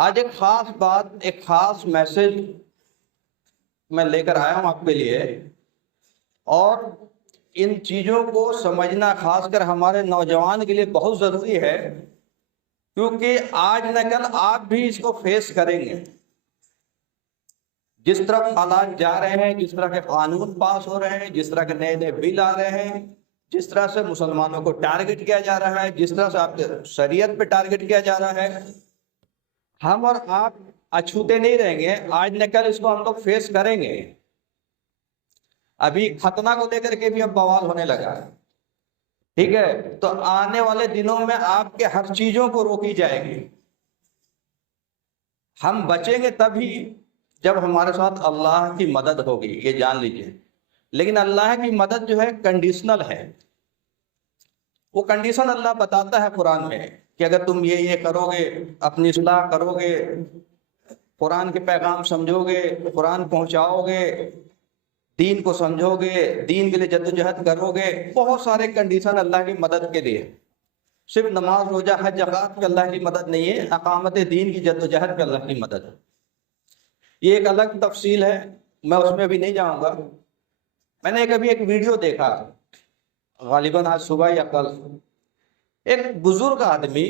آج ایک خاص بات، ایک خاص میسج میں لے کر آیا ہوں آپ کے لیے، اور ان چیزوں کو سمجھنا خاص کر ہمارے نوجوان کے لیے بہت ضروری ہے، کیونکہ آج نہ کل آپ بھی اس کو فیس کریں گے۔ جس طرح حالات جا رہے ہیں، جس طرح کے قانون پاس ہو رہے ہیں، جس طرح کے نئے نئے بل آ رہے ہیں، جس طرح سے مسلمانوں کو ٹارگٹ کیا جا رہا ہے، جس طرح سے آپ کے شریعت پہ ٹارگٹ کیا جا رہا ہے، ہم اور آپ اچھوتے نہیں رہیں گے۔ آج نہ کل اس کو ہم لوگ فیس کریں گے۔ ابھی ختنہ کو لے کر کے بھی اب بوال ہونے لگا ہے، ٹھیک ہے؟ تو آنے والے دنوں میں آپ کے ہر چیزوں کو روکی جائے گی۔ ہم بچیں گے تبھی جب ہمارے ساتھ اللہ کی مدد ہوگی، یہ جان لیجئے۔ لیکن اللہ کی مدد جو ہے کنڈیشنل ہے۔ وہ کنڈیشن اللہ بتاتا ہے قرآن میں کہ اگر تم یہ کرو گے، اپنی اصلاح کرو گے، قرآن کے پیغام سمجھو گے، قرآن پہنچاؤ گے، دین کو سمجھو گے، دین کے لیے جدوجہد کرو گے، بہت سارے کنڈیشن اللہ کی مدد کے لیے۔ صرف نماز روزہ حج زکوٰۃ پہ اللہ کی مدد نہیں ہے، اقامت دین کی جدوجہد پہ اللہ کی مدد ہے۔ یہ ایک الگ تفصیل ہے، میں اس میں بھی نہیں جاؤں گا۔ میں نے کبھی ایک ویڈیو دیکھا، غالباً آج صبح یا کل، ایک بزرگ آدمی،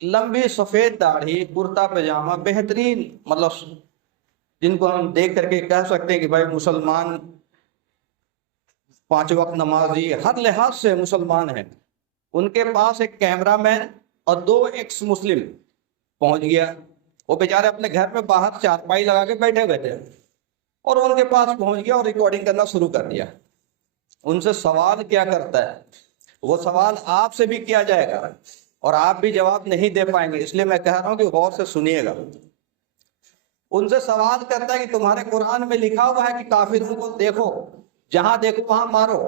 لمبی سفید داڑھی، کرتا پاجامہ، بہترین، مطلب جن کو ہم دیکھ کر کے کہہ سکتے ہیں کہ بھائی مسلمان، 5 وقت نمازی، ہر لحاظ سے مسلمان ہیں۔ ان کے پاس ایک کیمرہ مین اور 2 ایکس مسلم پہنچ گیا۔ وہ بیچارے اپنے گھر میں باہر چارپائی لگا کے بیٹھے ہوئے تھے، اور ان کے پاس پہنچ گیا اور ریکارڈنگ کرنا شروع کر دیا۔ ان سے سوال کیا کرتا ہے، وہ سوال آپ سے بھی کیا جائے گا اور آپ بھی جواب نہیں دے پائیں گے، اس لیے میں کہہ رہا ہوں کہ غور سے سنیے گا۔ ان سے سوال کرتا ہے کہ تمہارے قرآن میں لکھا ہوا ہے کہ کافروں کو دیکھو، جہاں دیکھو وہاں مارو،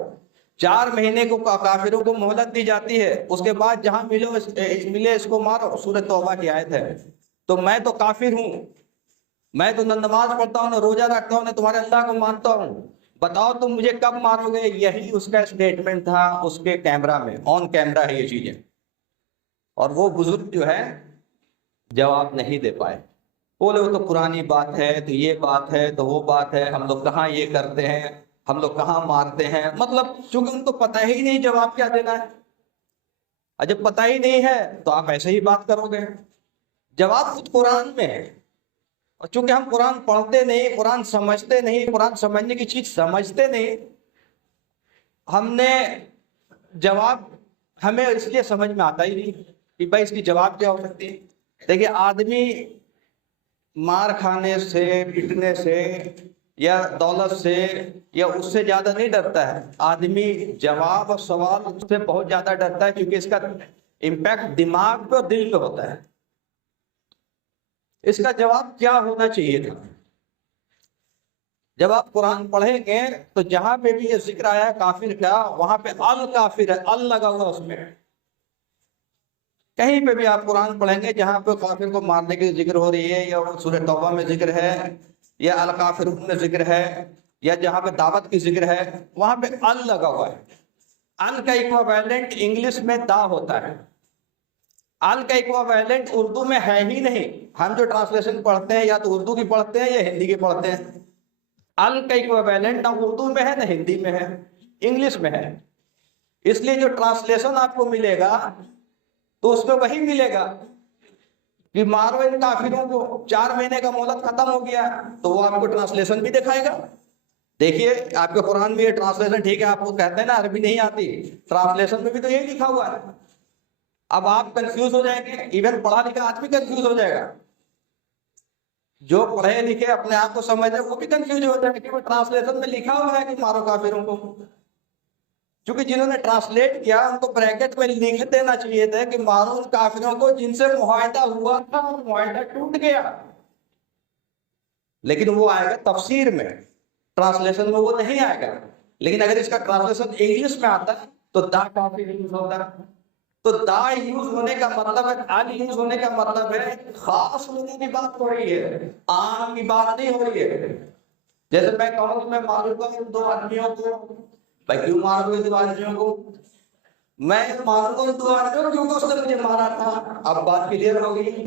4 مہینے کو کافروں کو مہلت دی جاتی ہے، اس کے بعد جہاں ملے اس کو مارو، سورہ توبہ کی آیت ہے۔ تو میں تو کافر ہوں، میں تو نہ نماز پڑھتا ہوں، نہ روزہ رکھتا ہوں، نہ تمہارے اللہ کو مانتا ہوں، بتاؤ تم مجھے کب مارو گے؟ یہی اس کا اسٹیٹمنٹ تھا، اس کے کیمرہ میں، آن کیمرہ ہے یہ چیزیں۔ اور وہ بزرگ جو ہے جواب نہیں دے پائے، بولے وہ تو پرانی بات ہے، تو یہ بات ہے، تو وہ بات ہے، ہم لوگ کہاں یہ کرتے ہیں، ہم لوگ کہاں مارتے ہیں۔ مطلب چونکہ ان کو پتہ ہی نہیں جواب کیا دینا ہے، اور جب پتہ ہی نہیں ہے تو آپ ایسے ہی بات کرو گے۔ جواب خود قرآن میں ہے، اور چونکہ ہم قرآن پڑھتے نہیں، قرآن سمجھتے نہیں، قرآن سمجھنے کی چیز سمجھتے نہیں، ہم نے جواب، ہمیں اس لیے سمجھ میں آتا ہی نہیں کہ بھائی اس کی جواب کیا ہو سکتی ہے۔ دیکھیے، آدمی مار کھانے سے، پٹنے سے، یا دولت سے، یا اس سے زیادہ نہیں ڈرتا ہے۔ آدمی جواب اور سوال سے بہت زیادہ ڈرتا ہے، کیونکہ اس کا امپیکٹ دماغ پہ اور دل پہ ہوتا ہے۔ اس کا جواب کیا ہونا چاہیے تھا؟ جب آپ قرآن پڑھیں گے تو جہاں پہ بھی یہ ذکر آیا ہے کافر کا، وہاں پہ الکافر ہے، ال لگا ہوا اس میں۔ کہیں پہ بھی آپ قرآن پڑھیں گے جہاں پہ کافر کو مارنے کی ذکر ہو رہی ہے، یا سورہ توبہ میں ذکر ہے، یا الکافرون میں ذکر ہے، یا جہاں پہ دعوت کی ذکر ہے، وہاں پہ ال لگا ہوا ہے۔ ال کا ایکویویلنٹ انگلش میں دا ہوتا ہے، ال کا ایکویویلنٹ اردو میں ہے ہی نہیں۔ ہم جو ٹرانسلیشن پڑھتے ہیں یا تو اردو کی پڑھتے ہیں یا ہندی کی پڑھتے ہیں۔ ال کا ایکویویلنٹ نہ اردو میں ہے، نہ ہندی میں ہے، انگلش میں ہے۔ اس لیے جو ٹرانسلیشن آپ کو ملے گا تو اس میں وہی ملے گا کہ مارو ان کافروں کو، 4 مہینے کا مہلت ختم ہو گیا، تو وہ آپ کو ٹرانسلیشن بھی دکھائے گا۔ دیکھیے، آپ کے قرآن میں یہ ٹرانسلیشن، ٹھیک ہے، آپ کو کہتے ہیں نا عربی نہیں آتی، ٹرانسلیشن میں بھی تو یہی لکھا ہوا ہے۔ اب آپ کنفیوز ہو جائیں گے، ایون پڑھا لکھا آدمی کنفیوز ہو جائے گا، جو پڑھے لکھے اپنے آپ کو سمجھ رہے وہ بھی کنفیوز ہو جائے گا کہ وہ ٹرانسلیشن میں لکھا ہوا ہے کہ مارو کافروں کو۔ چونکہ جنہوں نے ٹرانسلیٹ کیا ان کو بریکٹ میں لکھ دینا چاہیے تھا کہ مارو ان کافروں کو جن سے معاہدہ ہوا تھا اور معاہدہ ٹوٹ گیا۔ لیکن وہ آئے گا تفسیر میں، ٹرانسلیشن میں وہ نہیں آئے گا۔ لیکن اگر اس کا ٹرانسلیشن انگلش میں آتا تو دا کافر یوز ہوتا۔ تو دا یوز ہونے کا مطلب ہے، ال یوز ہونے کا مطلب ہے خاص لوگوں کی بات ہو رہی ہے، عام کی بات نہیں ہو رہی ہے۔ جیسے میں کہوں کہ میں ماروں گا ان 2 آدمیوں کو، بھائی کیوں مارو گے 2 آدمیوں کو؟ میں ماروں گا ان 2 آدمیوں کو کیونکہ اس نے مجھے مارا تھا۔ اب بات کلیئر ہو گئی۔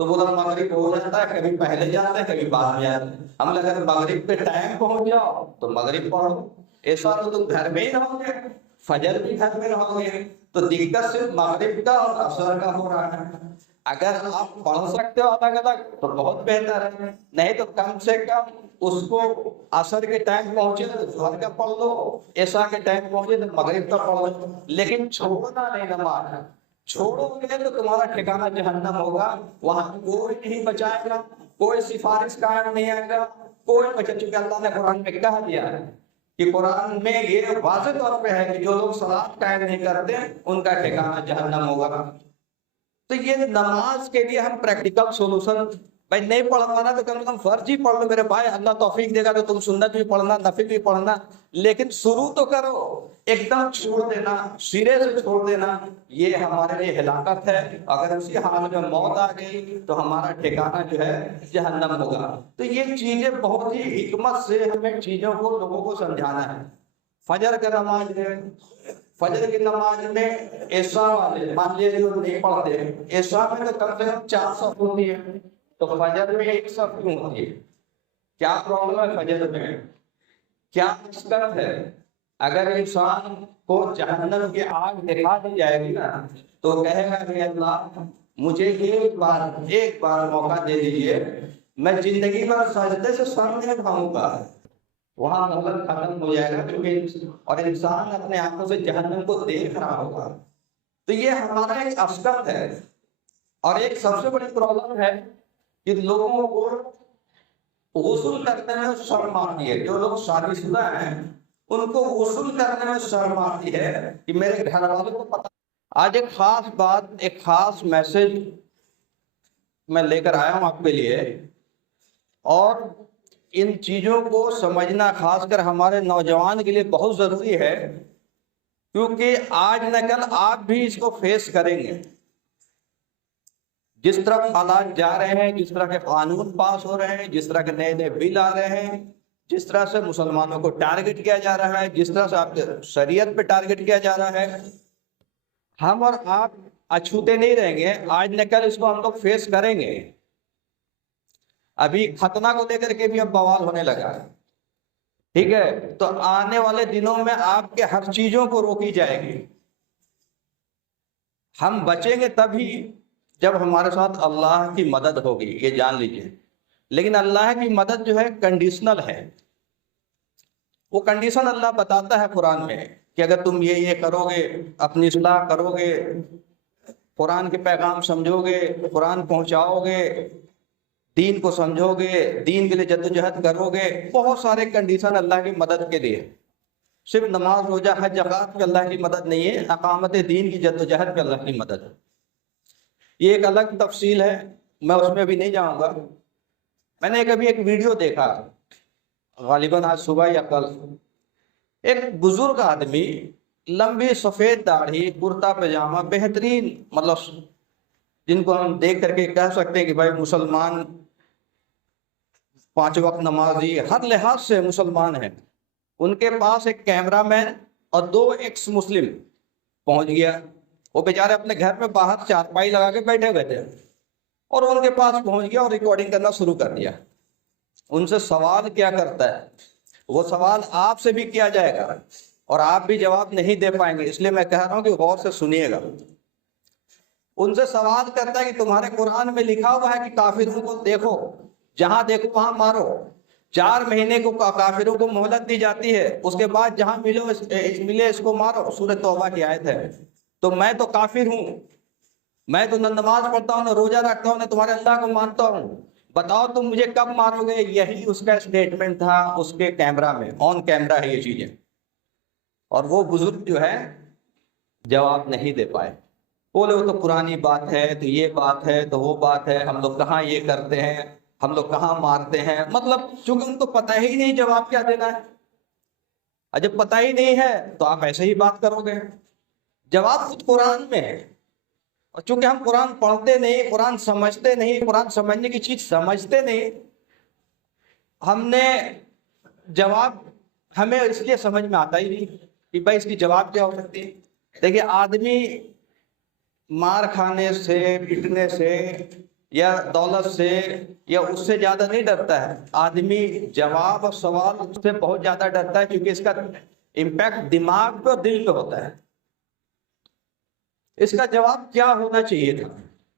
تو بولا مغرب ہو جاتا ہے، کبھی پہلے جاتا ہے کبھی بعد میں جاتا ہے. ہم لوگ اگر مغرب پہ ٹائم پہنچ جاؤ تو مغرب پڑھو، ایسا تو تم گھر میں ہی رہو گے، فجر بھی گھر میں رہو گے. تو دقت صرف مغرب کا اور عصر کا ہو رہا ہے. اگر آپ پڑھ سکتے ہو الگ الگ تو بہت بہتر ہے، نہیں تو کم سے کم اس کو عصر کے ٹائم پہنچے تو ظہر کا پڑھ لو، عشاء کے ٹائم پہنچے تو مغرب کا پڑھ لو. لیکن چھوڑنا نہیں نماز. چھوڑو گے تو تمہارا ٹھکانہ جہنم ہوگا، وہاں کوئی نہیں بچائے گا، کوئی سفارش قائم نہیں آئے گا، کوئی بچے. چونکہ اللہ نے قرآن میں کہہ دیا ہے کہ قرآن میں یہ واضح طور پہ ہے کہ جو لوگ صلاۃ قائم نہیں کرتے ان کا ٹھکانہ جہنم ہوگا. تو یہ نماز کے لیے ہم پریکٹیکل سولوشن، بھائی نہیں پڑھ پانا تو کم سے کم فرض ہی پڑھ لو میرے بھائی، اللہ توفیق دے گا تو تم سنت بھی پڑھنا، نفل بھی پڑھنا، لیکن شروع تو کرو. ایک دم چھوڑ دینا، سرے سے چھوڑ دینا، یہ ہمارے لیے ہلاکت ہے. اگر اسی حال میں موت آ گئی تو ہمارا ٹھکانہ جو ہے جہنم ہوگا. تو یہ چیزیں بہت ہی حکمت سے ہمیں چیزوں کو لوگوں کو سمجھانا ہے. فجر کا نماز ہے، فجر کی نماز میں عشاء والے مان لیے جو نہیں پڑھتے، عشاء میں تو کم سے کم 4 صف ہوتی ہے، تو فجر میں 1 صف کیوں ہوتی ہے؟ کیا پرابلم ہے فجر میں؟ کیا مشکل ہے؟ اگر انسان کو جہنم کی آگ دکھا دی جائے گی نا تو کہے گا کہ اللہ مجھے ایک بار موقع دے دیجئے، میں زندگی بھر سجدے سے سر نہیں اٹھاؤں گا. وہاں مہلت ختم ہو جائے گا، کیونکہ اور انسان اپنے آنکھوں سے جہنم کو دیکھ رہا ہوگا. تو یہ ہمارا ایک افسد ہے. اور ایک سب سے بڑی پرابلم ہے کہ لوگوں کو غسل کرنے میں شرم آتی ہے. جو لوگ شادی شدہ ہیں ان کو غسل کرنے میں شرم آتی ہے کہ میرے گھر والوں کو پتہ. آج ایک خاص بات، ایک خاص میسج میں لے کر آیا ہوں آپ کے لیے، اور ان چیزوں کو سمجھنا خاص کر ہمارے نوجوان کے لیے بہت ضروری ہے، کیونکہ آج نہ کل آپ بھی اس کو فیس کریں گے. جس طرح حالات جا رہے ہیں، جس طرح کے قانون پاس ہو رہے ہیں، جس طرح کے نئے نئے بل آ رہے ہیں، جس طرح سے مسلمانوں کو ٹارگٹ کیا جا رہا ہے، جس طرح سے آپ کے شریعت پہ ٹارگٹ کیا جا رہا ہے، ہم اور آپ اچھوتے نہیں رہیں گے. آج نہ کل اس کو ہم لوگ فیس کریں گے. ابھی ختنہ کو لے کر کے بھی اب بوال ہونے لگا ہے، ٹھیک ہے؟ تو آنے والے دنوں میں آپ کے ہر چیزوں کو روکی جائے گی. ہم بچیں گے تبھی جب ہمارے ساتھ اللہ کی مدد ہوگی، یہ جان لیجئے. لیکن اللہ کی مدد جو ہے کنڈیشنل ہے. وہ کنڈیشن اللہ بتاتا ہے قرآن میں کہ اگر تم یہ کرو گے، اپنی اصلاح کرو گے، قرآن کے پیغام سمجھو گے، قرآن پہنچاؤ گے، دین کو سمجھو گے، دین کے لیے جدوجہد کرو گے. بہت سارے کنڈیشن اللہ کی مدد کے لیے. صرف نماز روزہ حج زکات پہ اللہ کی مدد نہیں ہے، اقامت دین کی جدوجہد پہ اللہ کی مدد ہے. یہ ایک الگ تفصیل ہے، میں اس میں بھی نہیں جاؤں گا. میں نے کبھی ایک ویڈیو دیکھا، غالباً آج صبح یا کل، ایک بزرگ آدمی، لمبی سفید داڑھی، کرتا پاجامہ، بہترین، مطلب جن کو ہم دیکھ کر کے کہہ سکتے ہیں کہ بھائی مسلمان، 5 وقت نمازی، ہر لحاظ سے مسلمان ہیں. ان کے پاس ایک کیمرہ مین اور 2 ایکس مسلم پہنچ گیا. وہ بیچارے اپنے گھر میں باہر چارپائی لگا کے بیٹھے ہوئے تھے، اور ان کے پاس پہنچ گیا اور ریکارڈنگ کرنا شروع کر دیا. ان سے سوال کیا کرتا ہے، وہ سوال آپ سے بھی کیا جائے گا اور آپ بھی جواب نہیں دے پائیں گے، اس لیے میں کہہ رہا ہوں کہ غور سے سنیے گا. ان سے سوال کرتا ہے کہ تمہارے قرآن میں لکھا ہوا ہے کہ کافروں کو دیکھو، جہاں دیکھو وہاں مارو. 4 مہینے کو کافروں کو مہلت دی جاتی ہے، اس کے بعد جہاں ملے اس کو مارو. سورہ توبہ کی آیت ہے. تو میں تو کافر ہوں، میں تو نہ نماز پڑھتا ہوں، نہ روزہ رکھتا ہوں، نہ تمہارے اللہ کو مانتا ہوں، بتاؤ تم مجھے کب مارو گے؟ یہی اس کا اسٹیٹمنٹ تھا اس کے کیمرہ میں، آن کیمرہ ہے یہ چیزیں. اور وہ بزرگ جو ہے جواب نہیں دے پائے. بولے وہ تو پرانی بات ہے، تو یہ بات ہے، تو وہ بات ہے، ہم لوگ کہاں یہ کرتے ہیں، ہم لوگ کہاں مارتے ہیں. مطلب چونکہ ان کو پتہ ہی نہیں جواب کیا دینا ہے. اور جب پتہ ہی نہیں ہے تو آپ ایسے ہی بات کرو گے. جواب خود قرآن میں ہے، اور چونکہ ہم قرآن پڑھتے نہیں، قرآن سمجھتے نہیں، قرآن سمجھنے کی چیز سمجھتے نہیں، ہم نے جواب ہمیں اس لیے سمجھ میں آتا ہی نہیں کہ بھائی اس کی جواب کیا ہو سکتی ہے. دیکھیے آدمی مار کھانے سے، پٹنے سے، یا دولت سے یا اس سے زیادہ نہیں ڈرتا ہے. آدمی جواب اور سوال سے بہت زیادہ ڈرتا ہے کیونکہ اس کا امپیکٹ دماغ پہ اور دل پہ ہوتا ہے. اس کا جواب کیا ہونا چاہیے تھا؟